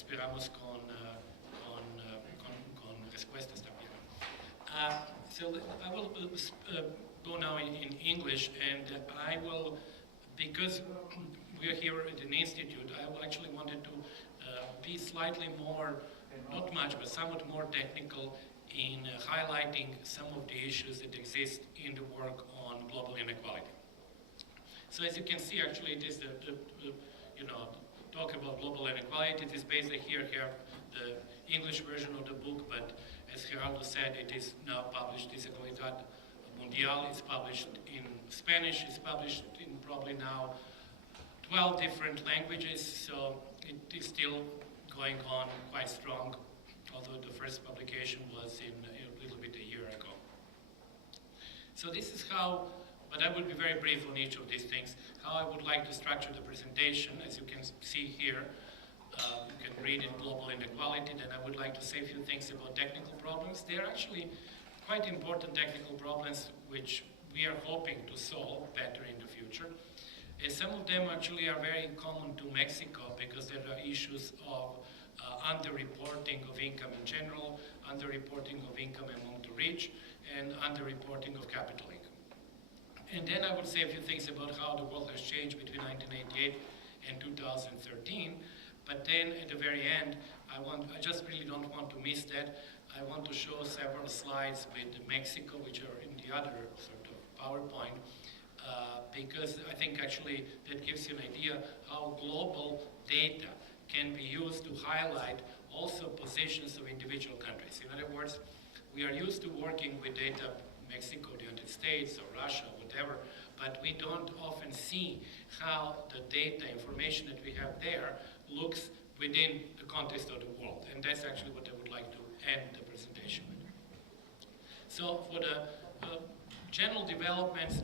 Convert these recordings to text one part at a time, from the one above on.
esperamos con respuestas también. So I will go now in English, and I will, because we're here at an institute, I actually wanted to be slightly more, not much, but somewhat more technical in highlighting some of the issues that exist in the work on global inequality. So as you can see, actually, it is the talk about global inequality. It is basically here the English version of the book, but as Geraldo said, it is now published. Desigualdad Mundial. It's published in Spanish. It's published in probably now 12 different languages, so it is still going on quite strong, although the first publication was in a little bit a year ago. So this is how, but I will be very brief on each of these things, how I would like to structure the presentation. As you can see here, you can read in Global Inequality, then I would like to say a few things about technical problems. They are actually quite important technical problems which we are hoping to solve better in the future. And some of them actually are very common to Mexico because there are issues of underreporting of income in general, underreporting of income among the rich, and underreporting of capital income. And then I would say a few things about how the world has changed between 1988 and 2013. But then at the very end, I just really don't want to miss that. I want to show several slides with Mexico, which are in the other sort of PowerPoint, because I think actually that gives you an idea how global data can be used to highlight also positions of individual countries. In other words, we are used to working with data, Mexico, the United States, or Russia, whatever, but we don't often see how the data, information that we have there looks within the context of the world. And that's actually what I would like to end the presentation with. So for the general developments,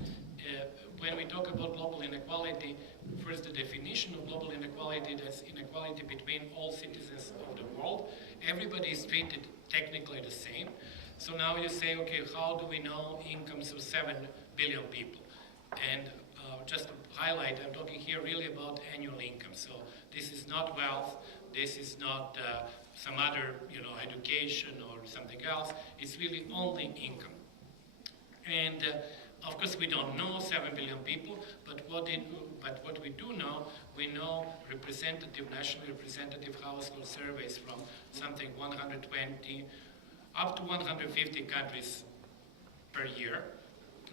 when we talk about global inequality, first the definition of global inequality, that's inequality between all citizens of the world. Everybody is treated technically the same. So now you say, okay, how do we know incomes of 7 billion people? And just to highlight, I'm talking here really about annual income. So this is not wealth, this is not some other, education or something else. It's really only income. And of course, we don't know 7 billion people, but what we do know, we know nationally representative household surveys from something 120 up to 150 countries per year.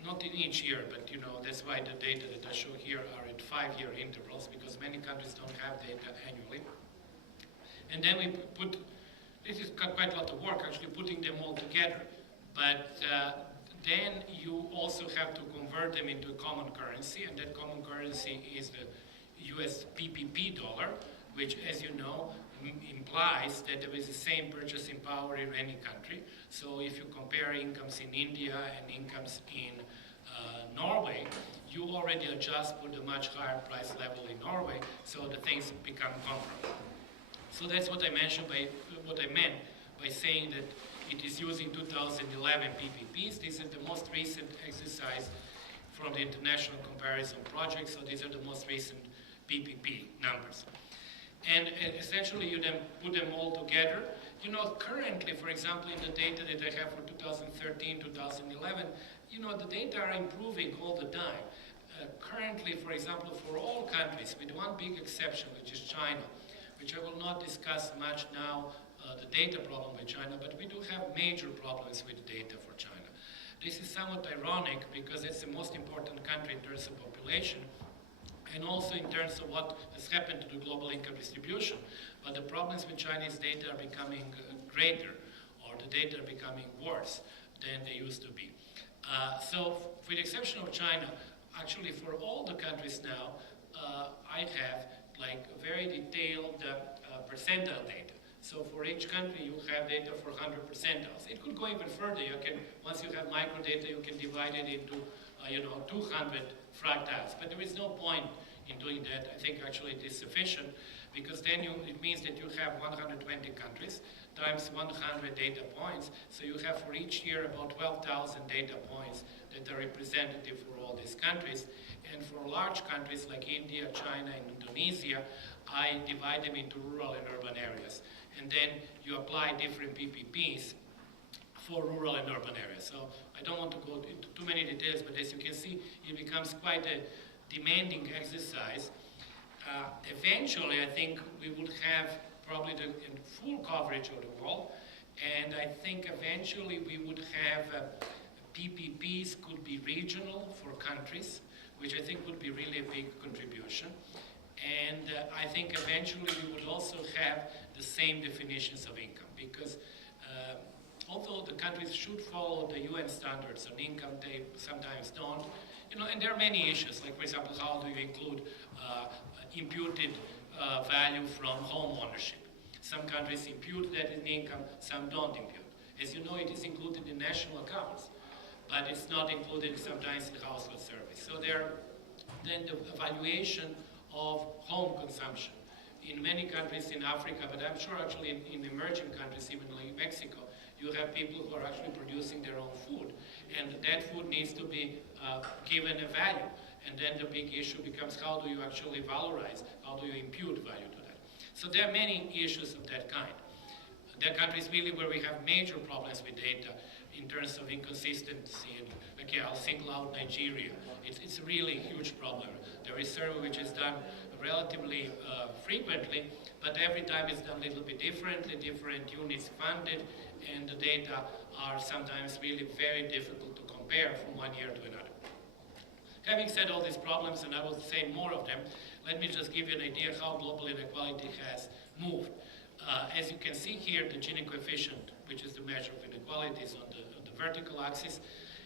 Not in each year, but that's why the data that I show here are at 5-year intervals, because many countries don't have data annually. And then we put, this is quite a lot of work actually putting them all together, but then you also have to convert them into a common currency, and that common currency is the US PPP dollar, which, as you know, implies that there is the same purchasing power in any country. So if you compare incomes in India and incomes in Norway, you already adjust for the much higher price level in Norway, so the things become comparable. So that's what I meant by saying that it is using 2011 PPPs. This is the most recent exercise from the International Comparison Project, so these are the most recent PPP numbers. And essentially you then put them all together. Currently, for example, in the data that I have for 2013, 2011, the data are improving all the time. Currently, for example, for all countries, with one big exception, which is China, which I will not discuss much now, the data problem with China, but we do have major problems with data for China. This is somewhat ironic because it's the most important country in terms of population, and also in terms of what has happened to the global income distribution. But the problems with Chinese data are becoming greater, or the data are becoming worse than they used to be. So, with the exception of China, actually for all the countries now, I have like very detailed percentile data. So for each country, you have data for 100 percentiles. It could go even further. You can, once you have microdata, you can divide it into 200 fractiles. But there is no point in doing that. I think actually it is sufficient. because then it means that you have 120 countries times 100 data points. So you have for each year about 12,000 data points that are representative for all these countries. And for large countries like India, China, and Indonesia, I divide them into rural and urban areas. And then you apply different PPPs for rural and urban areas. So I don't want to go into too many details, but as you can see, it becomes quite a demanding exercise. Eventually, I think we would have probably the full coverage of the world, and I think eventually we would have PPPs could be regional for countries, which I think would be really a big contribution. And I think eventually we would also have the same definitions of income, because although the countries should follow the UN standards on income, they sometimes don't. And there are many issues, like for example, how do you include imputed value from home ownership? Some countries impute that in income, some don't impute. As you know, it is included in national accounts, but it's not included sometimes in household surveys. So then the evaluation of home consumption. In many countries in Africa, but I'm sure actually in emerging countries, even like Mexico, you have people who are actually producing their own food. And that food needs to be given a value. And then the big issue becomes, how do you actually valorize? How do you impute value to that? So there are many issues of that kind. There are countries really where we have major problems with data in terms of inconsistency. And okay, I'll single out Nigeria. It's a really huge problem. There is a survey which is done relatively frequently, but every time it's done a little bit differently, different units funded, and the data are sometimes really very difficult to compare from one year to another. Having said all these problems, and I will say more of them, let me just give you an idea how global inequality has moved. As you can see here, the Gini coefficient, which is the measure of inequalities on the vertical axis,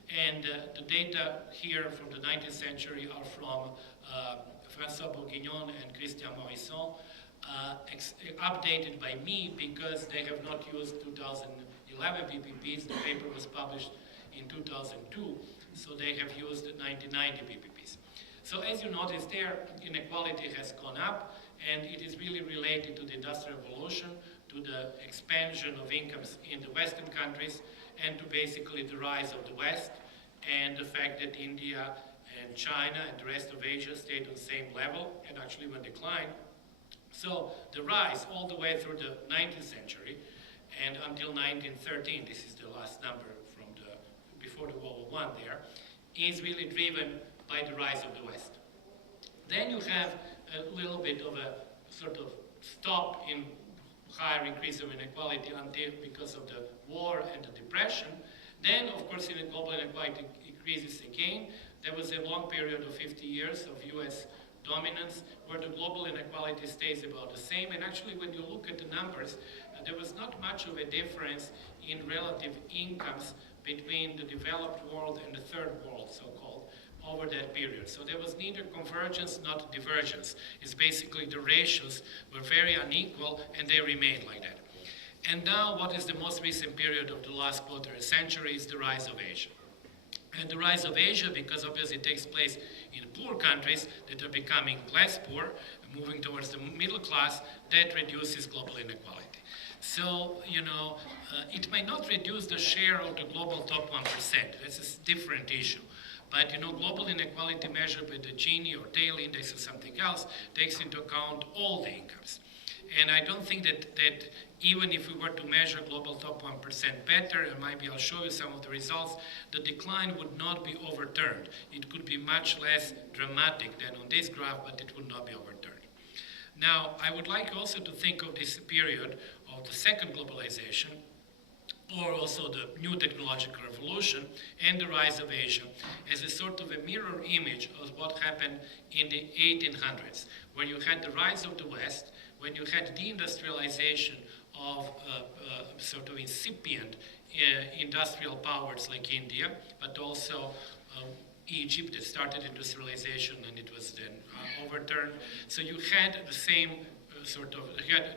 and the data here from the 19th century are from François Bourguignon and Christian Morisson, updated by me because they have not used 2011 PPPs. The paper was published in 2002, so they have used 1990 PPPs. So as you notice there, inequality has gone up, and it is really related to the Industrial Revolution, to the expansion of incomes in the Western countries, and to basically the rise of the West, and the fact that India and China and the rest of Asia stayed on the same level and actually went decline. So the rise all the way through the 19th century and until 1913, this is the last number from before the World War I there, is really driven by the rise of the West. Then you have a little bit of a sort of stop in higher increase of inequality until because of the war and the depression. Then, of course, global inequality increases again. There was a long period of 50 years of US dominance where the global inequality stays about the same. And actually, when you look at the numbers, there was not much of a difference in relative incomes between the developed world and the third world, so-called, over that period. So there was neither convergence nor divergence. It's basically the ratios were very unequal, and they remained like that. And now, what is the most recent period of the last quarter of a century is the rise of Asia. And the rise of Asia, because obviously it takes place in poor countries that are becoming less poor, moving towards the middle class, that reduces global inequality. So, it may not reduce the share of the global top 1%. That's a different issue. But, global inequality measured by the Gini or Tail index or something else takes into account all the incomes. And I don't think that even if we were to measure global top 1% better, and maybe I'll show you some of the results, the decline would not be overturned. It could be much less dramatic than on this graph, but it would not be overturned. Now, I would like also to think of this period of the second globalization, or also the new technological revolution and the rise of Asia as a sort of a mirror image of what happened in the 1800s, where you had the rise of the West, when you had deindustrialization of sort of incipient industrial powers like India, but also Egypt that started industrialization and it was then overturned. So you had the same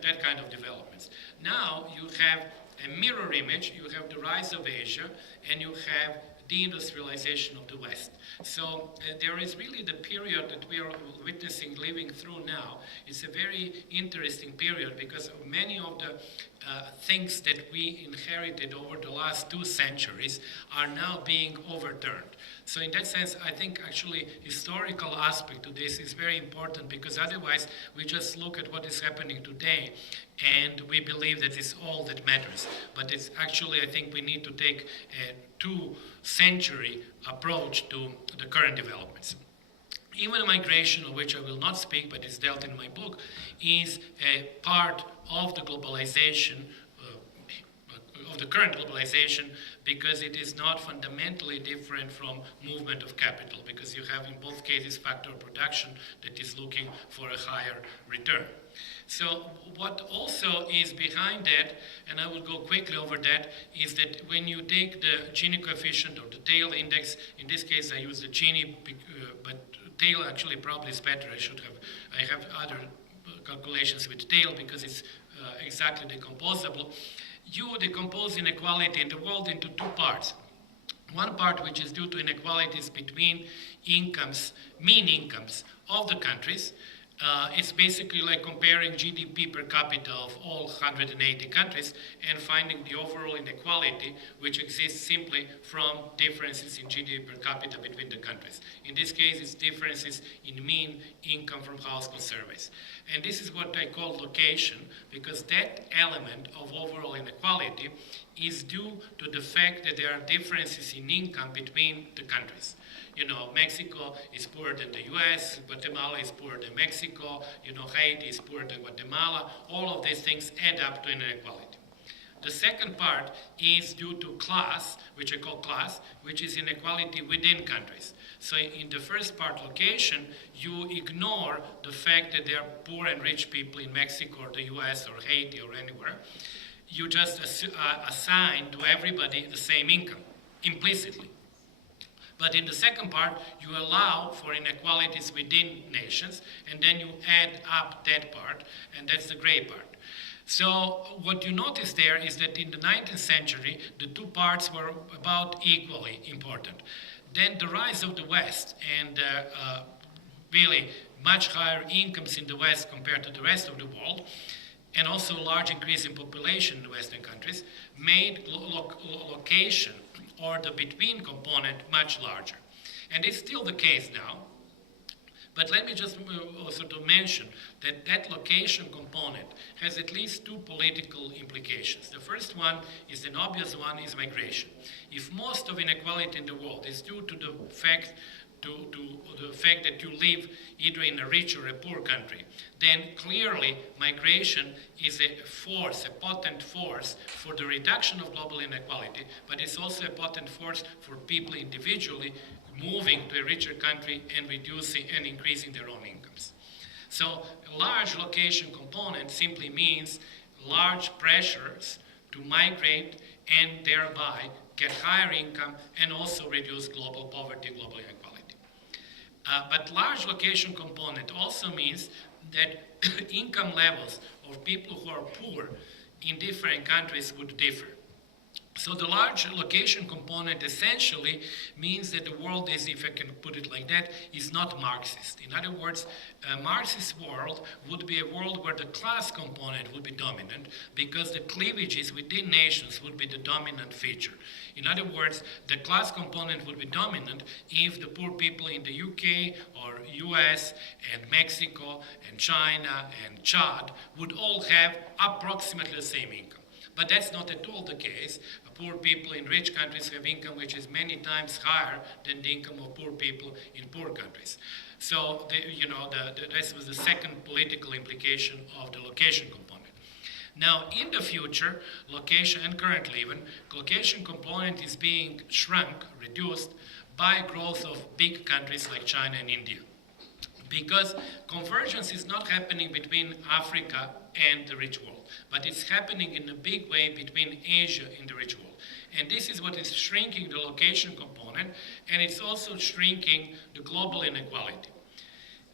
that kind of developments. Now you have a mirror image, you have the rise of Asia, and you have deindustrialization of the West. So there is really the period that we are witnessing, living through now. It's a very interesting period because many of the things that we inherited over the last 2 centuries are now being overturned. So in that sense, I think actually historical aspect to this is very important, because otherwise we just look at what is happening today and we believe that it's all that matters. But it's actually, I think we need to take a 2-century approach to the current developments. Even migration, of which I will not speak, but is dealt in my book, is a part of the globalization, of the current globalization, because it is not fundamentally different from movement of capital, because you have in both cases factor of production that is looking for a higher return. So what also is behind that, and I will go quickly over that, is that when you take the Gini coefficient or the tail index, in this case I use the Gini, but tail actually probably is better. I have other calculations with tail because it's exactly decomposable. You decompose inequality in the world into 2 parts. One part which is due to inequalities between incomes, mean incomes of the countries. It's basically like comparing GDP per capita of all 180 countries and finding the overall inequality which exists simply from differences in GDP per capita between the countries. In this case, it's differences in mean income from household surveys. And this is what I call location, because that element of overall inequality is due to the fact that there are differences in income between the countries. You know, Mexico is poorer than the US, Guatemala is poorer than Mexico, you know, Haiti is poorer than Guatemala. All of these things add up to inequality. The second part is due to class, which I call class, which is inequality within countries. So in the first part, location, you ignore the fact that there are poor and rich people in Mexico or the US or Haiti or anywhere. You just assign to everybody the same income, implicitly. But in the second part, you allow for inequalities within nations, and then you add up that part, and that's the gray part. So what you notice there is that in the 19th century, the 2 parts were about equally important. Then the rise of the West and really much higher incomes in the West compared to the rest of the world, and also a large increase in population in the Western countries, made location or the between component much larger. And it's still the case now. But let me just also to mention that that location component has at least 2 political implications. The first one is an obvious one, is migration. If most of inequality in the world is due to the fact that you live either in a rich or a poor country, then clearly migration is a force, a potent force for the reduction of global inequality, but it's also a potent force for people individually moving to a richer country and reducing and increasing their own incomes. So a large location component simply means large pressures to migrate and thereby get higher income and also reduce global poverty, global inequality. But large location component also means that income levels of people who are poor in different countries would differ. So the large location component essentially means that the world is, if I can put it like that, is not Marxist. In other words, a Marxist world would be a world where the class component would be dominant because the cleavages within nations would be the dominant feature. In other words, the class component would be dominant if the poor people in the UK or US and Mexico and China and Chad would all have approximately the same income. But that's not at all the case. Poor people in rich countries have income which is many times higher than the income of poor people in poor countries. So, this was the second political implication of the location component. Now, in the future, location, and currently even, location component is being shrunk, reduced, by growth of big countries like China and India. Because convergence is not happening between Africa and the rich world, but it's happening in a big way between Asia and the rich world. And this is what is shrinking the location component, and it's also shrinking the global inequality.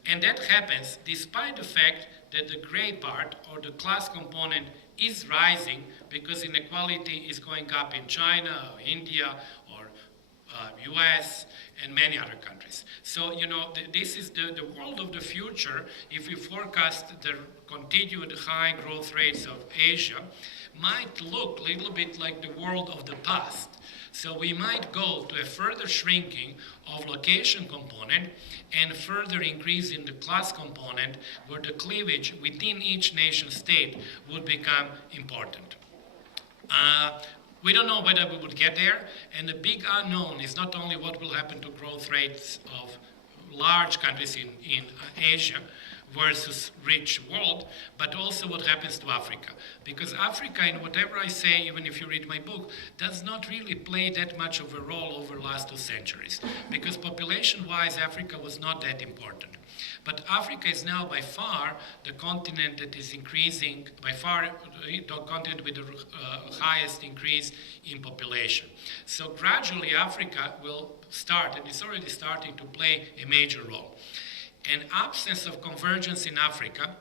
And that happens despite the fact that the gray part, or the class component, is rising because inequality is going up in China, or India, or US, and many other countries. So, this is the world of the future. If we forecast the continued high growth rates of Asia, might look a little bit like the world of the past. So we might go to a further shrinking of location component and further increase in the class component, where the cleavage within each nation state would become important. We don't know whether we would get there, and the big unknown is not only what will happen to growth rates of large countries in Asia versus rich world, but also what happens to Africa. Because Africa, in whatever I say, even if you read my book, does not really play that much of a role over the last 2 centuries. Because population-wise, Africa was not that important. But Africa is now by far the continent that is increasing, by far the continent with the highest increase in population. So gradually Africa will start, and it's already starting to play a major role. An absence of convergence in Africa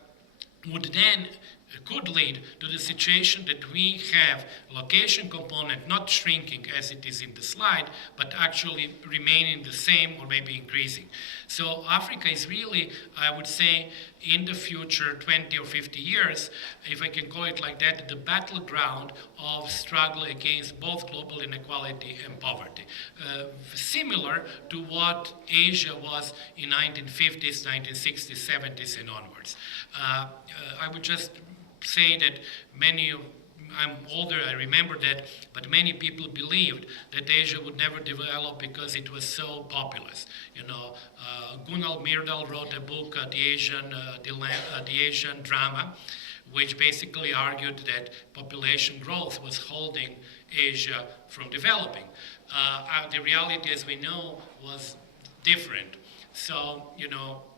could lead to the situation that we have location component not shrinking as it is in the slide, but actually remaining the same or maybe increasing. So Africa is really, I would say, in the future 20 or 50 years, if I can call it like that, the battleground of struggle against both global inequality and poverty. Similar to what Asia was in 1950s, 1960s, 70s and onwards. I would just say that I'm older, I remember that, but many people believed that Asia would never develop because it was so populous. Gunnar Myrdal wrote a book, The Asian Drama, which basically argued that population growth was holding Asia from developing. The reality, as we know, was different. So,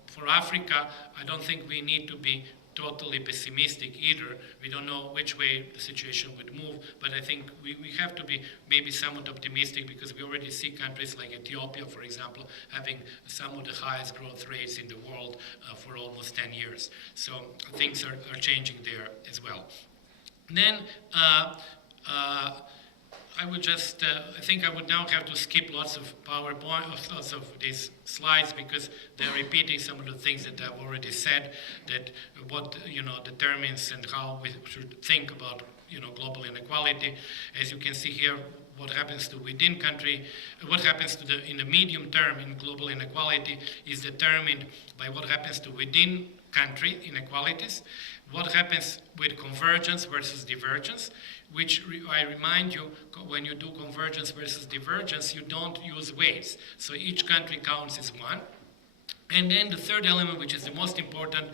for Africa, I don't think we need to be totally pessimistic either. We don't know which way the situation would move, but I think we have to be maybe somewhat optimistic, because we already see countries like Ethiopia, for example, having some of the highest growth rates in the world for almost 10 years. So things are changing there as well. Then I would just, I think I would now have to skip lots of PowerPoint, lots of these slides, because they're repeating some of the things that I've already said, that what, determines and how we should think about, global inequality. As you can see here, what happens to within country, what happens to in the medium term in global inequality is determined by what happens to within country inequalities, what happens with convergence versus divergence, which I remind you, when you do convergence versus divergence, you don't use weights. So each country counts as one. And then the third element, which is the most important,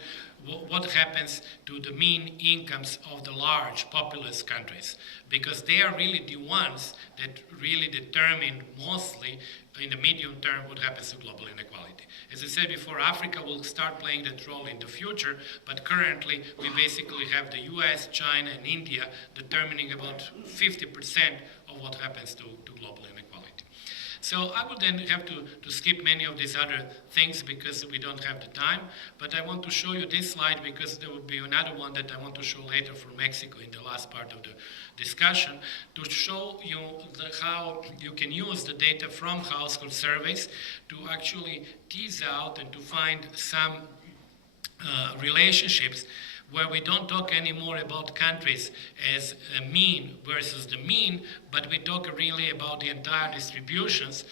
what happens to the mean incomes of the large populous countries, because they are really the ones that really determine mostly in the medium term what happens to global inequality. As I said before, Africa will start playing that role in the future, but currently we basically have the US, China, and India determining about 50% of what happens to global inequality. So I would then have to skip many of these other things because we don't have the time, but I want to show you this slide because there will be another one that I want to show later for Mexico in the last part of the discussion, to show you how you can use the data from household surveys to actually tease out and to find some relationships where we don't talk anymore about countries as a mean versus the mean, but we talk really about the entire distributions,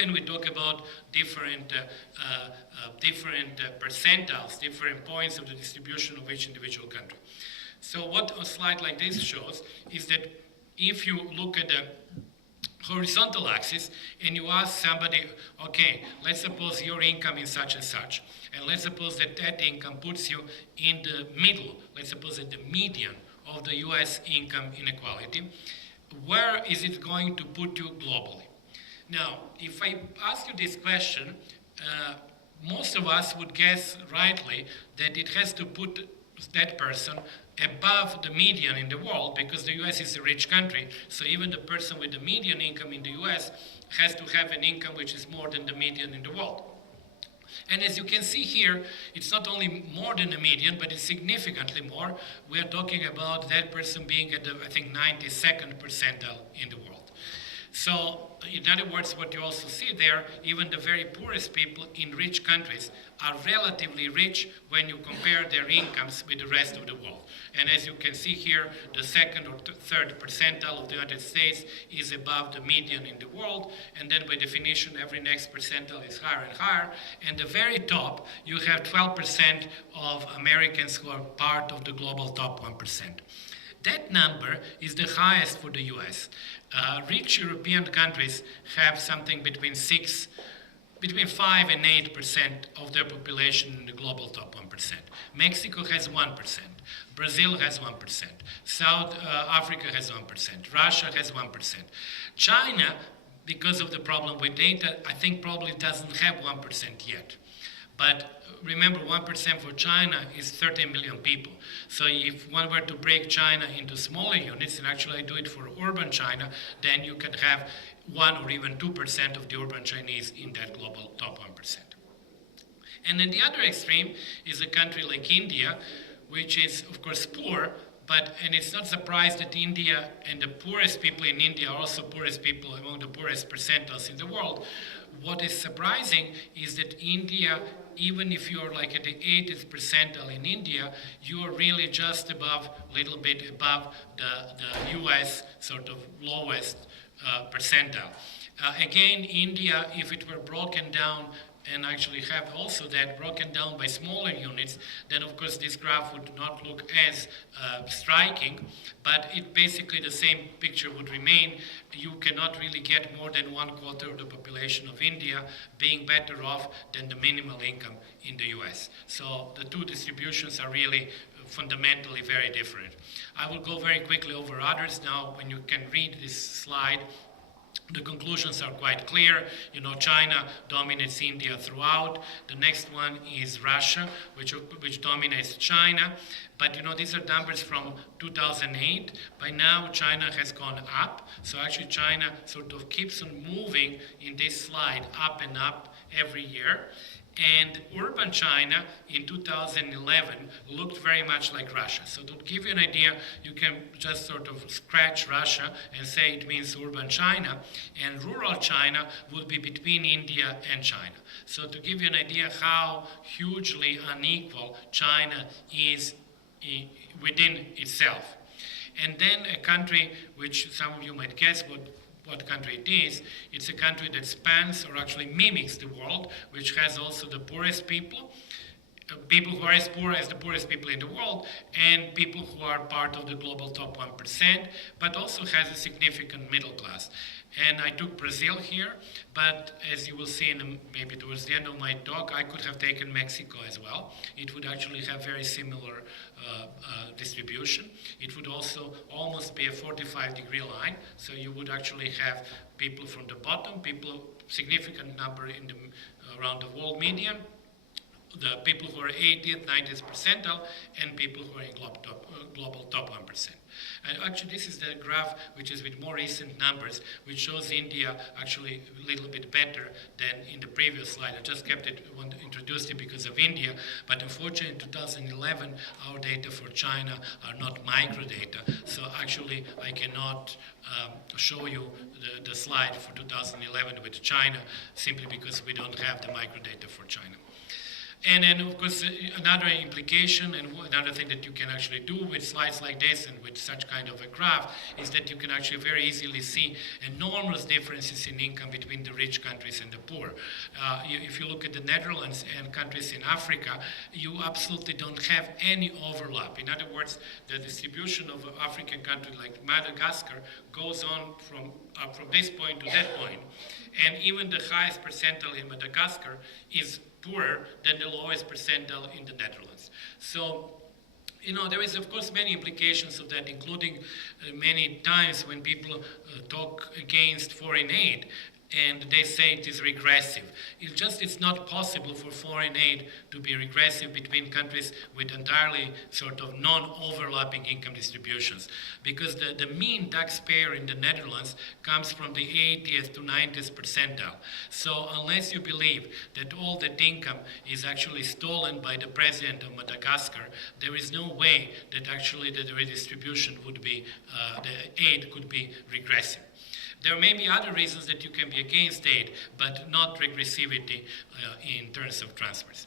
and we talk about different percentiles, different points of the distribution of each individual country. So what a slide like this shows is that if you look at the horizontal axis and you ask somebody, okay, let's suppose your income is such and such, and let's suppose that that income puts you in the middle, let's suppose at the median of the US income inequality, where is it going to put you globally? Now, if I ask you this question, most of us would guess rightly that it has to put that person above the median in the world, because the US is a rich country, so even the person with the median income in the US has to have an income which is more than the median in the world. And as you can see here, it's not only more than the median, but it's significantly more. We are talking about that person being at the, I think, 92nd percentile in the world. So, in other words, what you also see there, even the very poorest people in rich countries are relatively rich when you compare their incomes with the rest of the world. And as you can see here, the second or third percentile of the United States is above the median in the world, and then by definition, every next percentile is higher and higher. And the very top, you have 12% of Americans who are part of the global top 1%. That number is the highest for the US. Rich European countries have something between 5 and 8% of their population in the global top 1%. Mexico has 1%. Brazil has 1%. South Africa has 1%. Russia has 1%. China, because of the problem with data, I think probably doesn't have 1% yet. But remember, 1% for China is 30 million people. So if one were to break China into smaller units, and actually do it for urban China, then you can have 1 or even 2% of the urban Chinese in that global top 1%. And then the other extreme is a country like India, which is, of course, poor, and it's not surprised that India and the poorest people in India are also poorest people among the poorest percentiles in the world. What is surprising is that India, even if you're like at the 80th percentile in India, you're really just above, a little bit above the US sort of lowest percentile. Again, India, if it were broken down and actually have also that broken down by smaller units, then of course this graph would not look as striking, but it basically the same picture would remain. You cannot really get more than 1/4 of the population of India being better off than the minimal income in the US. So the two distributions are really fundamentally very different. I will go very quickly over others now. When you can read this slide, the conclusions are quite clear. China dominates India throughout. The next one is Russia, which dominates China. But these are numbers from 2008. By now, China has gone up. So actually, China sort of keeps on moving in this slide up and up every year. And urban China in 2011 looked very much like Russia. So to give you an idea, you can just sort of scratch Russia and say it means urban China. And rural China would be between India and China. So to give you an idea how hugely unequal China is within itself. And then a country which some of you might guess what country it is. It's a country that spans or actually mimics the world, which has also the poorest people who are as poor as the poorest people in the world, and people who are part of the global top 1%, but also has a significant middle class. And I took Brazil here, but as you will see maybe towards the end of my talk, I could have taken Mexico as well. It would actually have very similar distribution. It would also almost be a 45-degree line, so you would actually have people from the bottom, significant number around the world median, the people who are 80th, 90th percentile, and people who are in global top 1%. And actually, this is the graph which is with more recent numbers, which shows India actually a little bit better than in the previous slide. I just introduced it because of India, but unfortunately in 2011, our data for China are not microdata. So actually, I cannot show you the slide for 2011 with China, simply because we don't have the microdata for China. And then, of course, another implication and another thing that you can actually do with slides like this and with such kind of a graph is that you can actually very easily see enormous differences in income between the rich countries and the poor. If you look at the Netherlands and countries in Africa, you absolutely don't have any overlap. In other words, the distribution of an African country like Madagascar goes on from this point to that point. And even the highest percentile in Madagascar is poorer than the lowest percentile in the Netherlands. So, there is, of course, many implications of that, including many times when people talk against foreign aid, and they say it is regressive. It's not possible for foreign aid to be regressive between countries with entirely sort of non-overlapping income distributions, because the mean taxpayer in the Netherlands comes from the 80th to 90th percentile. So unless you believe that all that income is actually stolen by the president of Madagascar, there is no way that actually the redistribution would be, the aid could be regressive. There may be other reasons that you can be against aid, but not regressivity in terms of transfers.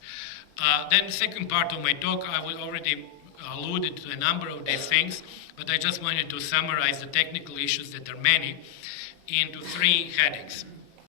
Then the second part of my talk, I will already alluded to a number of these things, but I just wanted to summarize the technical issues that are many into three headings.